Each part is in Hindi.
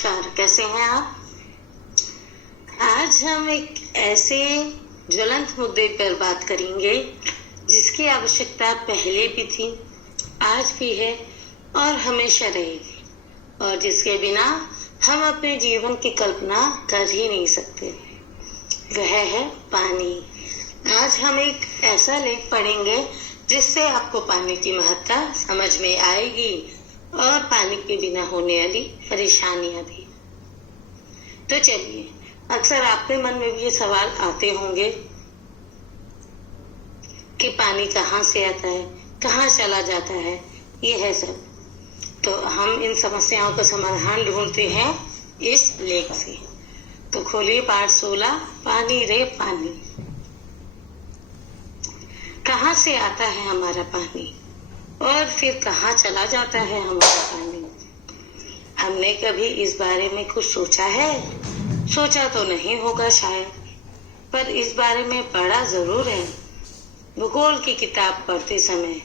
नमस्कार, कैसे हैं आप? आज हम एक ऐसे ज्वलंत मुद्दे पर बात करेंगे जिसकी आवश्यकता पहले भी थी, आज भी है और हमेशा रहेगी, और जिसके बिना हम अपने जीवन की कल्पना कर ही नहीं सकते। वह है पानी। आज हम एक ऐसा लेख पढ़ेंगे जिससे आपको पानी की महत्ता समझ में आएगी और पानी के बिना होने वाली परेशानियां भी। तो चलिए, अक्सर आपके मन में भी ये सवाल आते होंगे कि पानी कहाँ से आता है, कहाँ चला जाता है, ये है सब। तो हम इन समस्याओं का समाधान ढूंढते हैं इस लेख से। तो खोलिए पाठ 16, पानी रे पानी। कहाँ से आता है हमारा पानी और फिर कहाँ चला जाता है हमारा पानी? हमने कभी इस बारे में कुछ सोचा है? सोचा तो नहीं होगा शायद, पर इस बारे में पढ़ा जरूर है। भूगोल की किताब पढ़ते समय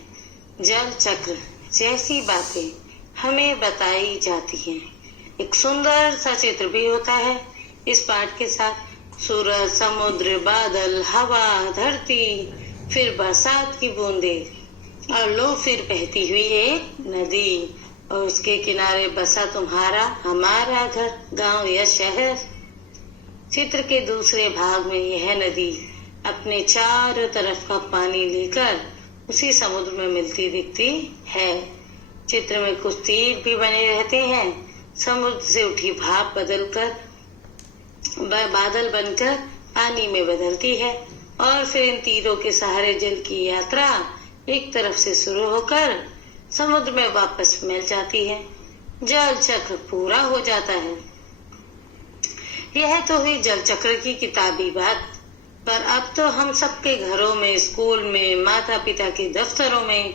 जल चक्र जैसी बातें हमें बताई जाती हैं। एक सुंदर सा चित्र भी होता है इस पाठ के साथ। सूरज, समुद्र, बादल, हवा, धरती, फिर बरसात की बूंदें, और लो फिर बहती हुई एक नदी, और उसके किनारे बसा तुम्हारा हमारा घर, गांव या शहर। चित्र के दूसरे भाग में यह नदी अपने चारों तरफ का पानी लेकर उसी समुद्र में मिलती दिखती है। चित्र में कुछ तीर भी बने रहते हैं। समुद्र से उठी भाप बादल बनकर पानी में बदलती है, और फिर इन तीरों के सहारे जल की यात्रा एक तरफ से शुरू होकर समुद्र में वापस मिल जाती है। जल चक्र पूरा हो जाता है। यह तो हुई जल चक्र की किताबी बात, पर अब तो हम सबके घरों में, स्कूल में, माता पिता के दफ्तरों में,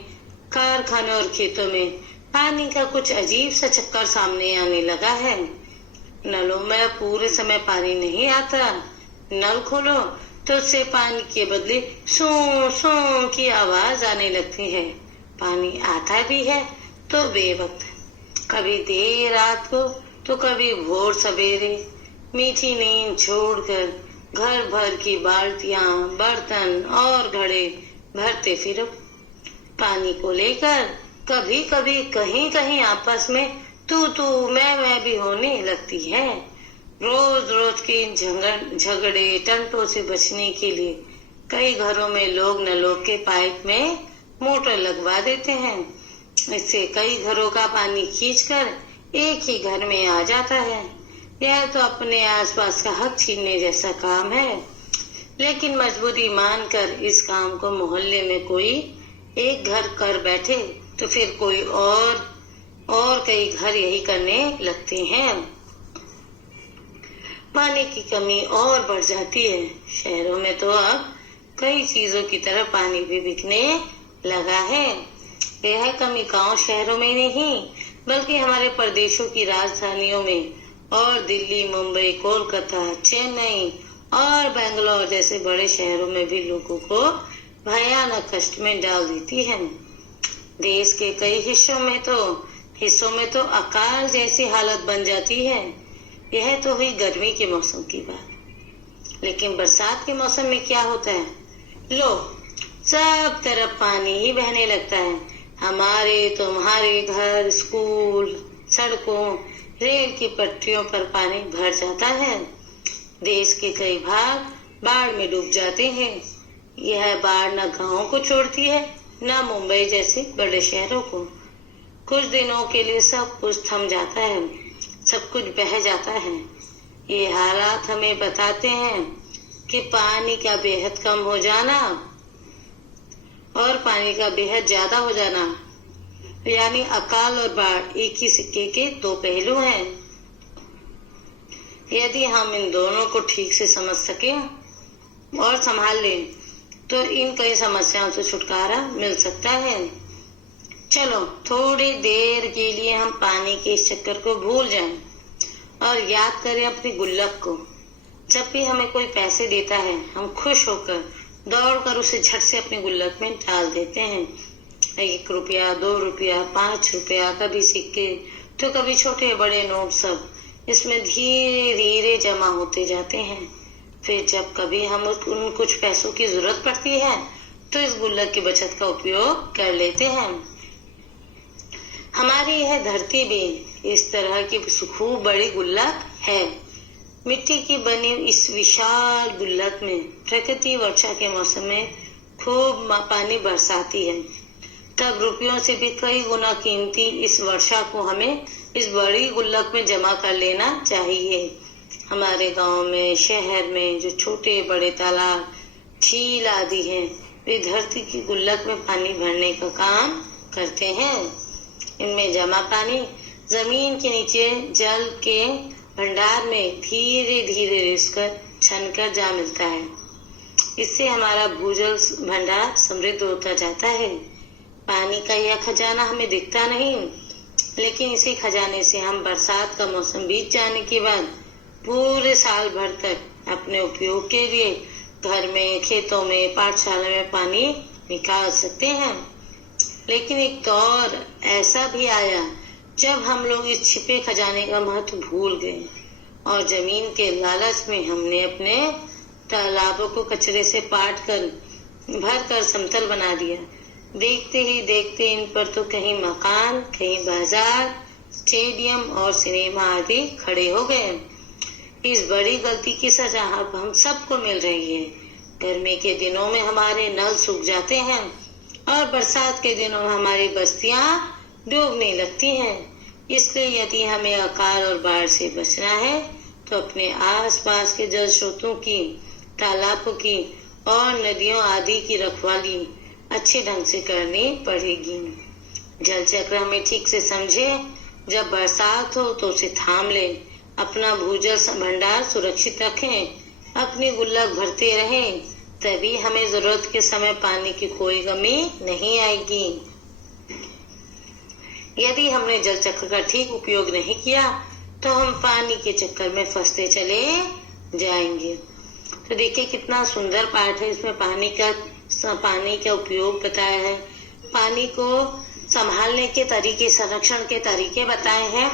कारखानों और खेतों में पानी का कुछ अजीब सा चक्कर सामने आने लगा है। नलों में पूरे समय पानी नहीं आता। नल खोलो तो उससे पानी के बदले सू सू की आवाज आने लगती है। पानी आता भी है तो बेवक्त, कभी देर रात को तो कभी भोर सवेरे। मीठी नींद छोड़कर घर भर की बाल्टियां, बर्तन और घड़े भरते फिरो। पानी को लेकर कभी कभी कहीं कहीं आपस में तू तू मैं भी होने लगती है। रोज रोज के इन झगड़े टंटों से बचने के लिए कई घरों में लोग नलों के पाइप में मोटर लगवा देते हैं। इससे कई घरों का पानी खींचकर एक ही घर में आ जाता है। यह तो अपने आसपास का हक छीनने जैसा काम है, लेकिन मजबूरी मानकर इस काम को मोहल्ले में कोई एक घर कर बैठे तो फिर कोई और कई घर यही करने लगते हैं। पानी की कमी और बढ़ जाती है। शहरों में तो अब कई चीजों की तरह पानी भी बिकने लगा है। यह कमी गांव शहरों में नहीं, बल्कि हमारे प्रदेशों की राजधानियों में और दिल्ली, मुंबई, कोलकाता, चेन्नई और बेंगलोर जैसे बड़े शहरों में भी लोगों को भयानक कष्ट में डाल देती है। देश के कई हिस्सों में तो अकाल जैसी हालत बन जाती है। यह तो हुई गर्मी के मौसम की बात, लेकिन बरसात के मौसम में क्या होता है? लो, सब तरफ पानी ही बहने लगता है। हमारे तुम्हारे घर, स्कूल, सड़कों, रेल की पटरियों पर पानी भर जाता है। देश के कई भाग बाढ़ में डूब जाते हैं। यह बाढ़ न गांवों को छोड़ती है, न मुंबई जैसे बड़े शहरों को। कुछ दिनों के लिए सब कुछ थम जाता है, सब कुछ बह जाता है। ये हालात हमें बताते हैं कि पानी का बेहद कम हो जाना और पानी का बेहद ज्यादा हो जाना, यानी अकाल और बाढ़ एक ही सिक्के के दो पहलू हैं। यदि हम इन दोनों को ठीक से समझ सकें और संभाल लें तो इन कई समस्याओं से छुटकारा मिल सकता है। चलो थोड़ी देर के लिए हम पानी के इस चक्कर को भूल जाएं और याद करें अपनी गुल्लक को। जब भी हमें कोई पैसे देता है, हम खुश होकर दौड़कर उसे झट से अपनी गुल्लक में डाल देते हैं। 1 रुपया, 2 रुपया, 5 रुपया, कभी सिक्के तो कभी छोटे बड़े नोट, सब इसमें धीरे धीरे जमा होते जाते हैं। फिर जब कभी हम उन कुछ पैसों की जरूरत पड़ती है तो इस गुल्लक की बचत का उपयोग कर लेते हैं। हमारी यह धरती भी इस तरह की खूब बड़ी गुल्लक है। मिट्टी की बनी इस विशाल गुल्लक में प्रकृति वर्षा के मौसम में खूब पानी बरसाती है। तब रुपयों से भी कई गुना कीमती इस वर्षा को हमें इस बड़ी गुल्लक में जमा कर लेना चाहिए। हमारे गांव में, शहर में जो छोटे बड़े तालाब, झील आदि हैं, वे धरती की गुल्लक में पानी भरने का काम करते हैं। इनमें जमा पानी जमीन के नीचे जल के भंडार में धीरे धीरे रिसकर छनकर जा मिलता है। इससे हमारा भूजल भंडार समृद्ध होता जाता है। पानी का यह खजाना हमें दिखता नहीं, लेकिन इसी खजाने से हम बरसात का मौसम बीत जाने के बाद पूरे साल भर तक अपने उपयोग के लिए घर में, खेतों में, पाठशाला में पानी निकाल सकते हैं। लेकिन एक दौर ऐसा भी आया जब हम लोग इस छिपे खजाने का महत्व भूल गए और जमीन के लालच में हमने अपने तालाबों को कचरे से पाट कर भर कर समतल बना दिया। देखते ही देखते इन पर तो कहीं मकान, कहीं बाजार, स्टेडियम और सिनेमा आदि खड़े हो गए। इस बड़ी गलती की सजा अब हम सबको मिल रही है। गर्मी के दिनों में हमारे नल सूख जाते हैं और बरसात के दिनों में हमारी बस्तियां डूबने लगती हैं। इसलिए यदि हमें अकाल और बाढ़ से बचना है तो अपने आसपास के जल स्रोतों की, तालाबों की और नदियों आदि की रखवाली अच्छे ढंग से करनी पड़ेगी। जल चक्र हमें ठीक से समझे। जब बरसात हो तो उसे थाम ले, अपना भूजल भंडार सुरक्षित रखें, अपनी गुल्लक भरते रहें, तभी हमें जरूरत के समय पानी की कोई कमी नहीं आएगी। यदि हमने जल चक्र का ठीक उपयोग नहीं किया तो हम पानी के चक्कर में फंसते चले जाएंगे। तो देखिए कितना सुंदर पाठ है। इसमें पानी का उपयोग बताया है, पानी को संभालने के तरीके, संरक्षण के तरीके बताए हैं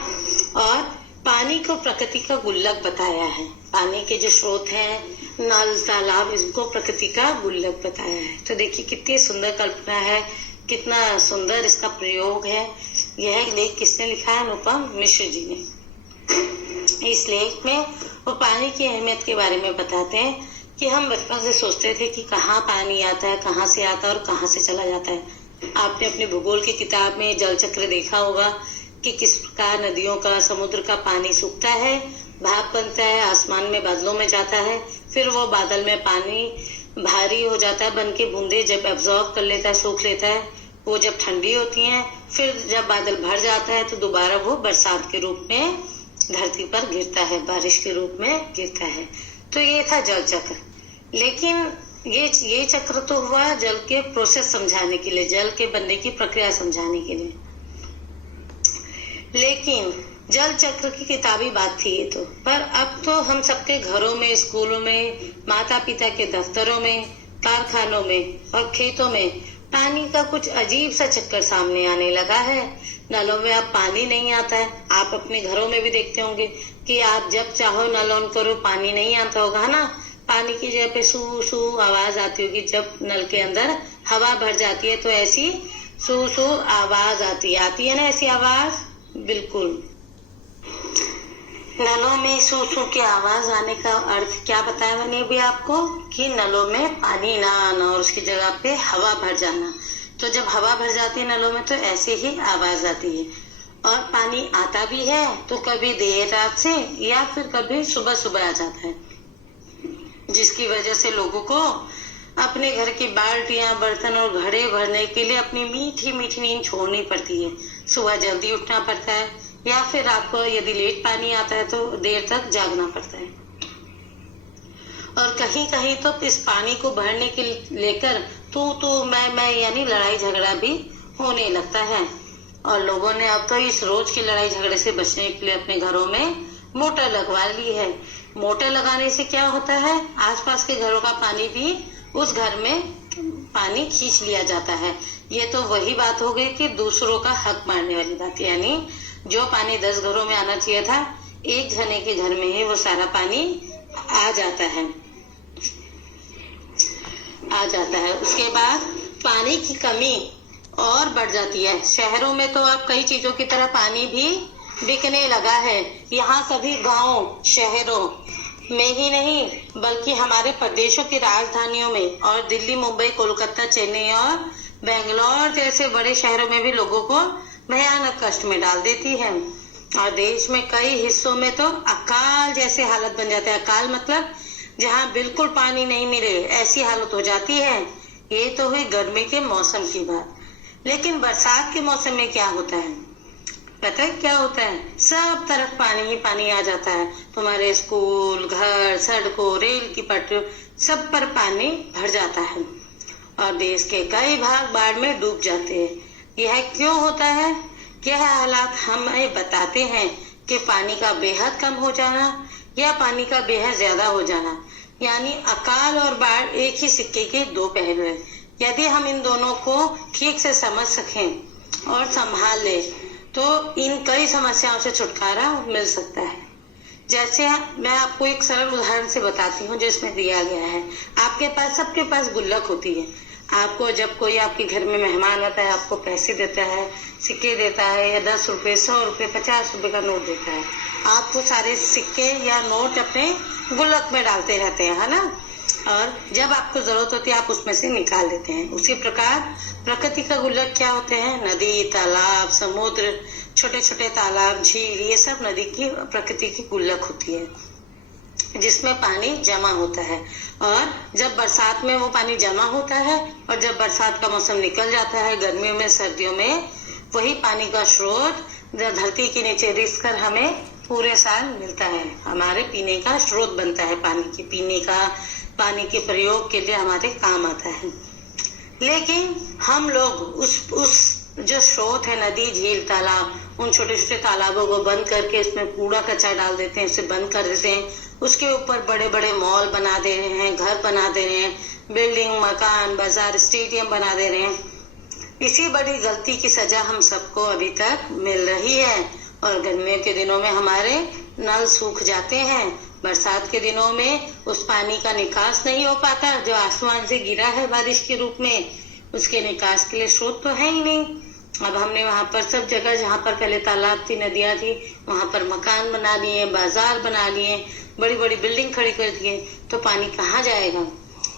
और पानी को प्रकृति का गुल्लक बताया है। पानी के जो स्रोत हैं, नल, तालाब, इनको प्रकृति का गुल्लक बताया है। तो देखिए कितनी सुंदर कल्पना है, कितना सुंदर इसका प्रयोग है। यह लेख किसने लिखा है? अनुपम मिश्र जी ने। इस लेख में वो पानी की अहमियत के बारे में बताते हैं कि हम बचपन से सोचते थे कि कहाँ पानी आता है, कहाँ से आता है और कहाँ से चला जाता है। आपने अपने भूगोल की किताब में जल चक्र देखा होगा कि किस प्रकार नदियों का, समुद्र का पानी सूखता है, भाप बनता है, आसमान में बादलों में जाता है, फिर वो बादल में पानी भारी हो जाता है, बन के बूंदे जब एब्जॉर्ब कर लेता है, सोख लेता है, वो जब ठंडी होती हैं, फिर जब बादल भर जाता है तो दोबारा वो बरसात के रूप में धरती पर गिरता है, बारिश के रूप में गिरता है। तो ये था जल चक्र। लेकिन ये चक्र तो हुआ जल के प्रोसेस समझाने के लिए, जल के बनने की प्रक्रिया समझाने के लिए। लेकिन जल चक्र की किताबी बात थी ये तो, पर अब तो हम सबके घरों में, स्कूलों में, माता पिता के दफ्तरों में, कारखानों में और खेतों में पानी का कुछ अजीब सा चक्कर सामने आने लगा है। नलों में अब पानी नहीं आता है। आप अपने घरों में भी देखते होंगे कि आप जब चाहो नल ऑन करो, पानी नहीं आता होगा ना। पानी की जगह पे सू सू आवाज आती होगी। जब नल के अंदर हवा भर जाती है तो ऐसी सू सू आवाज आती है ना, ऐसी आवाज। बिल्कुल, नलों में सू सू की आवाज आने का अर्थ क्या बताया मैंने भी आपको, कि नलों में पानी ना आना और उसकी जगह पे हवा भर जाना। तो जब हवा भर जाती है नलों में तो ऐसे ही आवाज आती है। और पानी आता भी है तो कभी देर रात से या फिर कभी सुबह सुबह आ जाता है, जिसकी वजह से लोगों को अपने घर की बाल्टियां, बर्तन और घड़े भरने के लिए अपनी मीठी मीठी नींद छोड़नी पड़ती है। सुबह जल्दी उठना पड़ता है या फिर रात को यदि लेट पानी आता है तो देर तक जागना पड़ता है। और कहीं कहीं तो इस पानी को भरने के लेकर तू मैं यानी लड़ाई झगड़ा भी होने लगता है। और लोगों ने अब तो इस रोज की लड़ाई झगड़े से बचने के लिए अपने घरों में मोटर लगवा ली है। मोटर लगाने से क्या होता है, आसपास के घरों का पानी भी उस घर में पानी खींच लिया जाता है। ये तो वही बात हो गई कि दूसरों का हक मारने वाली बात, यानी जो पानी 10 घरों में आना चाहिए था एक जने के घर में ही वो सारा पानी आ जाता है। उसके बाद पानी की कमी और बढ़ जाती है। शहरों में तो अब कई चीजों की तरह पानी भी बिकने लगा है। यहाँ सभी गांव शहरों में ही नहीं बल्कि हमारे प्रदेशों की राजधानियों में और दिल्ली, मुंबई, कोलकाता, चेन्नई और बेंगलोर जैसे बड़े शहरों में भी लोगों को भयानक कष्ट में डाल देती है। और देश में कई हिस्सों में तो अकाल जैसे हालत बन जाते हैं। अकाल मतलब जहाँ बिल्कुल पानी नहीं मिले, ऐसी हालत हो जाती है। ये तो हुई गर्मी के मौसम की बात। लेकिन बरसात के मौसम में क्या होता है पता है क्या होता है? सब तरफ पानी ही पानी आ जाता है। तुम्हारे स्कूल, घर, सड़कों, रेल की पटरियों सब पर पानी भर जाता है और देश के कई भाग बाढ़ में डूब जाते हैं। यह क्यों होता है? यह हालात हमें बताते हैं कि पानी का बेहद कम हो जाना या पानी का बेहद ज्यादा हो जाना, यानी अकाल और बाढ़ एक ही सिक्के के दो पहलू हैं। यदि हम इन दोनों को ठीक से समझ सकें और संभाल ले तो इन कई समस्याओं से छुटकारा मिल सकता है। जैसे मैं आपको एक सरल उदाहरण से बताती हूँ जो इसमें दिया गया है। आपके पास, सबके पास गुल्लक होती है। आपको जब कोई आपके घर में मेहमान आता है, आपको पैसे देता है, सिक्के देता है, या 10 रुपए, 100 रुपए, 50 रुपए का नोट देता है, आप वो सारे सिक्के या नोट अपने गुल्लक में डालते रहते हैं, है ना? और जब आपको जरूरत होती है आप उसमें से निकाल देते हैं। उसी प्रकार प्रकृति का गुल्लक क्या होते हैं? नदी, तालाब, समुद्र, छोटे छोटे तालाब, झील, ये सब नदी की, प्रकृति की गुल्लक होती है जिसमें पानी जमा होता है। और जब बरसात में वो पानी जमा होता है और जब बरसात का मौसम निकल जाता है, गर्मियों में, सर्दियों में, वही पानी का स्रोत धरती के नीचे रिस कर हमें पूरे साल मिलता है। हमारे पीने का स्रोत बनता है। पानी के प्रयोग के लिए हमारे काम आता है। लेकिन हम लोग उस जो स्रोत है, नदी, झील, तालाब, उन छोटे छोटे तालाबों को बंद करके इसमें कूड़ा कचरा डाल देते हैं, उसे बंद कर देते हैं। उसके ऊपर बड़े बड़े मॉल बना दे रहे हैं, घर बना दे रहे हैं, बिल्डिंग, मकान, बाजार, स्टेडियम बना दे रहे हैं। इसी बड़ी गलती की सजा हम सबको अभी तक मिल रही है। और गर्मियों के दिनों में हमारे नल सूख जाते हैं। बरसात के दिनों में उस पानी का निकास नहीं हो पाता जो आसमान से गिरा है बारिश के रूप में। उसके निकास के लिए स्रोत तो है ही नहीं। अब हमने वहां पर सब जगह जहां पर पहले तालाब थी, नदियां थी, वहां पर मकान बना लिए, बाजार बना लिए, बड़ी बड़ी बिल्डिंग खड़ी कर दिए, तो पानी कहाँ जाएगा?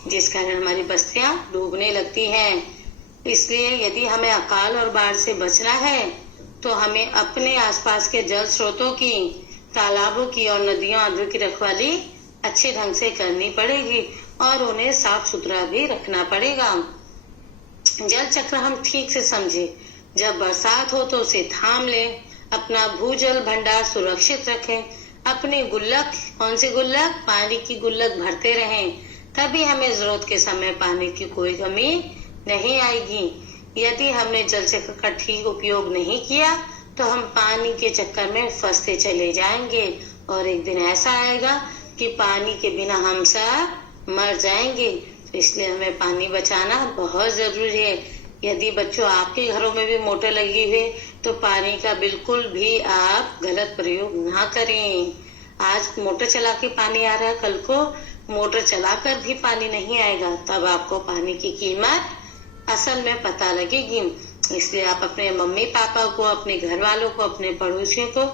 जिस कारण हमारी बस्तियां डूबने लगती हैं। इसलिए यदि हमें अकाल और बाढ़ से बचना है तो हमें अपने आसपास के जल स्रोतों की, तालाबों की और नदियों आदि की रखवाली अच्छे ढंग से करनी पड़ेगी और उन्हें साफ सुथरा भी रखना पड़ेगा। जल चक्र हम ठीक से समझे। जब बरसात हो तो उसे थाम ले, अपना भूजल भंडार सुरक्षित रखें, अपने गुल्लक, कौन सी गुल्लक? पानी की गुल्लक भरते रहें, तभी हमें जरूरत के समय पानी की कोई कमी नहीं आएगी। यदि हमने जल चक्र का ठीक उपयोग नहीं किया तो हम पानी के चक्कर में फंसते चले जाएंगे और एक दिन ऐसा आएगा कि पानी के बिना हम सब मर जाएंगे। तो इसलिए हमें पानी बचाना बहुत जरूरी है। यदि बच्चों आपके घरों में भी मोटर लगी हुई तो पानी का बिल्कुल भी आप गलत प्रयोग ना करें। आज मोटर चला के पानी आ रहा है, कल को मोटर चलाकर भी पानी नहीं आएगा, तब आपको पानी की कीमत असल में पता लगेगी। इसलिए आप अपने मम्मी पापा को, अपने घर वालों को, अपने पड़ोसियों को,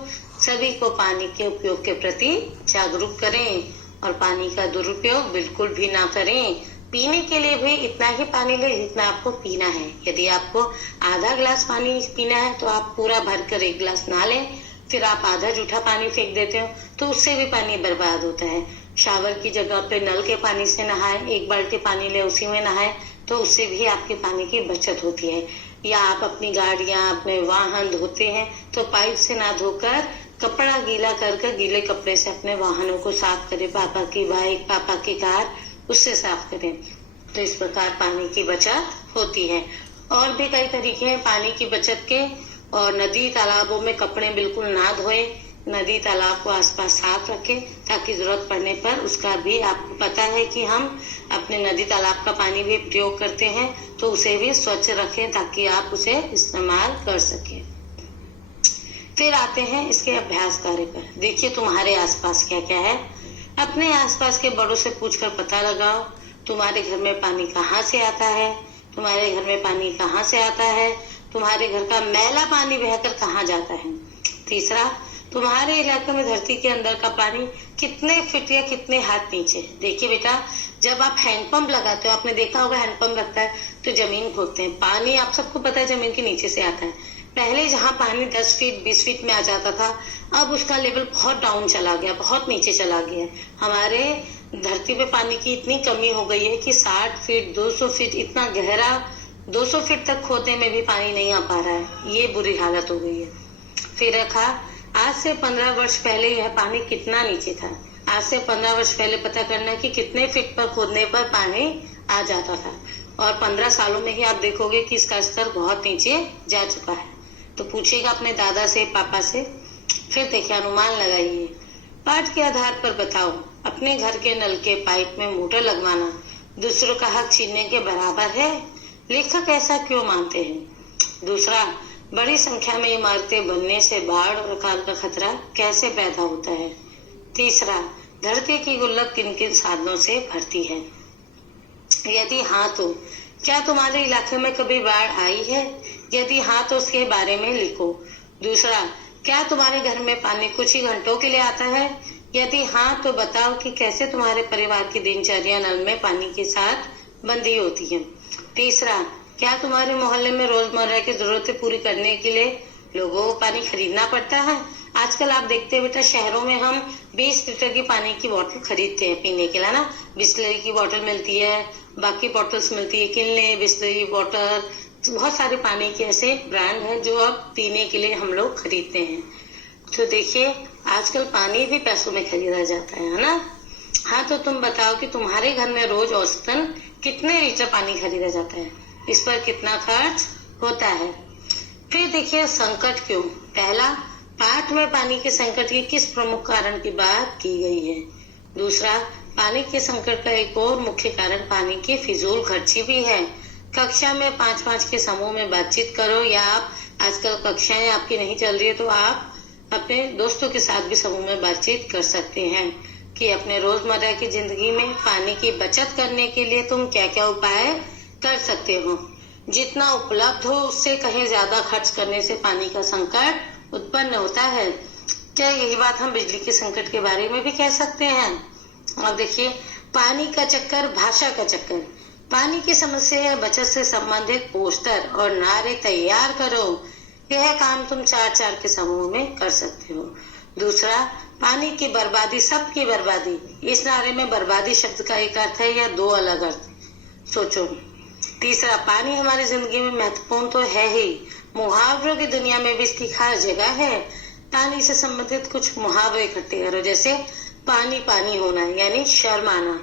सभी को पानी के उपयोग के प्रति जागरूक करें और पानी का दुरुपयोग बिल्कुल भी ना करें। पीने के लिए भी इतना ही पानी लें जितना आपको पीना है। यदि आपको आधा गिलास पानी पीना है तो आप पूरा भरकर 1 गिलास ना लें, फिर आप आधा जूठा पानी फेंक देते हो तो उससे भी पानी बर्बाद होता है। शावर की जगह पे नल के पानी से नहाए, 1 बाल्टी पानी ले उसी में नहाए तो उससे भी आपके पानी की बचत होती है। या आप अपनी गाड़ियां, अपने वाहन धोते हैं तो पाइप से ना धोकर कपड़ा गीला कर गीले कपड़े से अपने वाहनों को साफ करें। पापा की बाइक, पापा की कार, उससे साफ करें। तो इस प्रकार पानी की बचत होती है। और भी कई तरीके हैं पानी की बचत के। और नदी तालाबों में कपड़े बिल्कुल ना धोए, नदी तालाब को आसपास साफ रखें ताकि जरूरत पड़ने पर उसका भी, आपको पता है कि हम अपने नदी तालाब का पानी भी प्रयोग करते हैं तो उसे भी स्वच्छ रखें ताकि आप उसे इस्तेमाल कर सकें। फिर आते हैं इसके अभ्यास कार्य पर। देखिए तुम्हारे आसपास क्या क्या है। अपने आसपास के बड़ों से पूछकर पता लगाओ तुम्हारे घर में पानी कहाँ से आता है, तुम्हारे घर में पानी कहाँ से आता है, तुम्हारे घर का मैला पानी बहकर कहाँ जाता है। तीसरा, तुम्हारे इलाके में धरती के अंदर का पानी कितने फीट या कितने हाथ नीचे। देखिए बेटा, जब आप हैंडपंप लगाते हो, आपने देखा होगा हैंडपंप लगता है तो जमीन खोदते हैं, पानी आप सबको पता है जमीन के नीचे से आता है। पहले जहाँ पानी 10 फीट 20 फीट में आ जाता था, अब उसका लेवल बहुत डाउन चला गया, बहुत नीचे चला गया। हमारे धरती पे पानी की इतनी कमी हो गई है कि 60 फीट 200 फीट इतना गहरा 200 फीट तक खोदने में भी पानी नहीं आ पा रहा है। ये बुरी हालत हो गई है। फिर रखा, आज से 15 वर्ष पहले यह पानी कितना नीचे था। आज से 15 वर्ष पहले पता करना कि कितने फीट पर खोदने पर पानी आ जाता था, और 15 सालों में ही आप देखोगे कि इसका स्तर बहुत नीचे जा चुका है। तो पूछिएगा अपने दादा से, पापा से। फिर देखिए, अनुमान लगाइए। पाठ के आधार पर बताओ, अपने घर के नल के पाइप में मोटर लगवाना दूसरों का हक छीनने के बराबर है। लेखक ऐसा क्यों मानते हैं। दूसरा, बड़ी संख्या में इमारतें बनने से बाढ़ और अकाल का खतरा कैसे पैदा होता है। तीसरा, धरती की गुल्लक किन किन साधनों से भरती है। यदि हाँ तो क्या तुम्हारे इलाके में कभी बाढ़ आई है। यदि हाँ तो उसके बारे में लिखो। दूसरा, क्या तुम्हारे घर में पानी कुछ ही घंटों के लिए आता है। यदि हाँ तो बताओ कि कैसे तुम्हारे परिवार की दिनचर्या नल में पानी के साथ बंधी होती है। तीसरा, क्या तुम्हारे मोहल्ले में रोजमर्रा की जरूरतें पूरी करने के लिए लोगों को पानी खरीदना पड़ता है। आजकल आप देखते हैं बेटा, शहरों में हम 20 लीटर की पानी की बोतल खरीदते हैं पीने के लिए ना। बिस्लरी की बोतल मिलती है, बाकी बोतल्स मिलती है, किनले, बिस्लरी बोतल, बहुत सारे पानी के ऐसे ब्रांड हैं जो अब पीने के लिए हम लोग खरीदते हैं। तो देखिए, आजकल पानी भी पैसों में खरीदा जाता है ना। हाँ, तो तुम बताओ कि तुम्हारे घर में रोज औसतन कितने लीटर पानी खरीदा जाता है, इस पर कितना खर्च होता है। फिर देखिए, संकट क्यों। पहला, पाठ में पानी के संकट के किस प्रमुख कारण की बात की गई है। दूसरा, पानी के संकट का एक और मुख्य कारण पानी की फिजूल खर्ची भी है। कक्षा में 5-5 के समूह में बातचीत करो, या आप आजकल कक्षाएं आपकी नहीं चल रही है तो आप अपने दोस्तों के साथ भी समूह में बातचीत कर सकते हैं कि अपने रोजमर्रा की जिंदगी में पानी की बचत करने के लिए तुम क्या क्या उपाय कर सकते हो। जितना उपलब्ध हो उससे कहीं ज्यादा खर्च करने से पानी का संकट उत्पन्न होता है। क्या यही बात हम बिजली के संकट के बारे में भी कह सकते हैं। और देखिए, पानी का चक्कर, भाषा का चक्कर। पानी की समस्या या बचत से संबंधित पोस्टर और नारे तैयार करो। यह काम तुम 4-4 के समूह में कर सकते हो। दूसरा, पानी की बर्बादी, सबकी बर्बादी। इस नारे में बर्बादी शब्द का एक अर्थ है या दो अलग अर्थ, सोचो। तीसरा, पानी हमारी जिंदगी में महत्वपूर्ण तो है ही, मुहावरों की दुनिया में भी इसकी खास जगह है। पानी से संबंधित कुछ मुहावरे इकट्ठे करो, जैसे पानी पानी होना यानी शर्माना,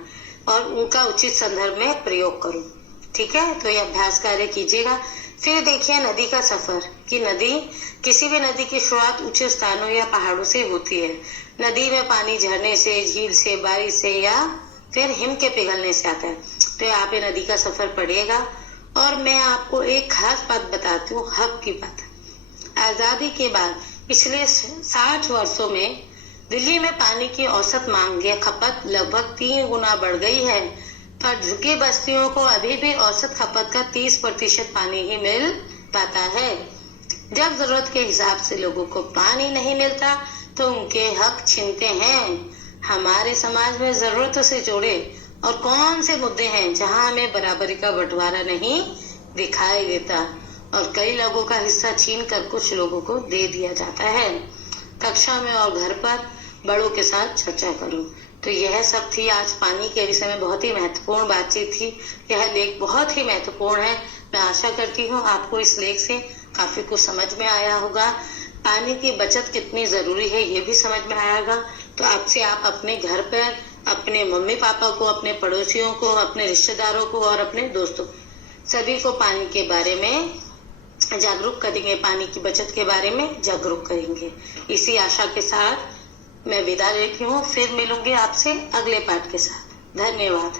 और उनका उचित संदर्भ में प्रयोग करो। ठीक है, तो ये अभ्यास कार्य कीजिएगा। फिर देखिए, नदी का सफर। कि नदी, किसी भी नदी की शुरुआत ऊंचे स्थानों या पहाड़ों से होती है। नदी में पानी झरने से, झील से, बारिश से या फिर हिम के पिघलने से आता है। तो यहाँ पे नदी का सफर पड़ेगा। और मैं आपको एक खास बात बताती हूँ, हक की बात। आजादी के बाद पिछले 60 वर्षों में दिल्ली में पानी की औसत मांग या खपत लगभग 3 गुना बढ़ गई है, पर झुकी बस्तियों को अभी भी औसत खपत का 30% पानी ही मिल पाता है। जब जरूरत के हिसाब से लोगों को पानी नहीं मिलता तो उनके हक छीनते हैं। हमारे समाज में जरूरतों से जुड़े और कौन से मुद्दे हैं जहां हमें बराबरी का बंटवारा नहीं दिखाई देता, और कई लोगों का हिस्सा छीन कर कुछ लोगों को दे दिया जाता है। कक्षा में और घर पर बड़ों के साथ चर्चा करो। तो यह सब थी आज पानी के विषय में बहुत ही महत्वपूर्ण बातचीत थी। यह लेख बहुत ही महत्वपूर्ण है। मैं आशा करती हूँ आपको इस लेख से काफी कुछ समझ में आया होगा। पानी की बचत कितनी जरूरी है ये भी समझ में आएगा। तो आपसे आप अपने घर पर अपने मम्मी पापा को, अपने पड़ोसियों को, अपने रिश्तेदारों को और अपने दोस्तों सभी को पानी के बारे में जागरूक करेंगे, पानी की बचत के बारे में जागरूक करेंगे। इसी आशा के साथ मैं विदा लेती हूँ। फिर मिलूंगी आपसे अगले पाठ के साथ। धन्यवाद।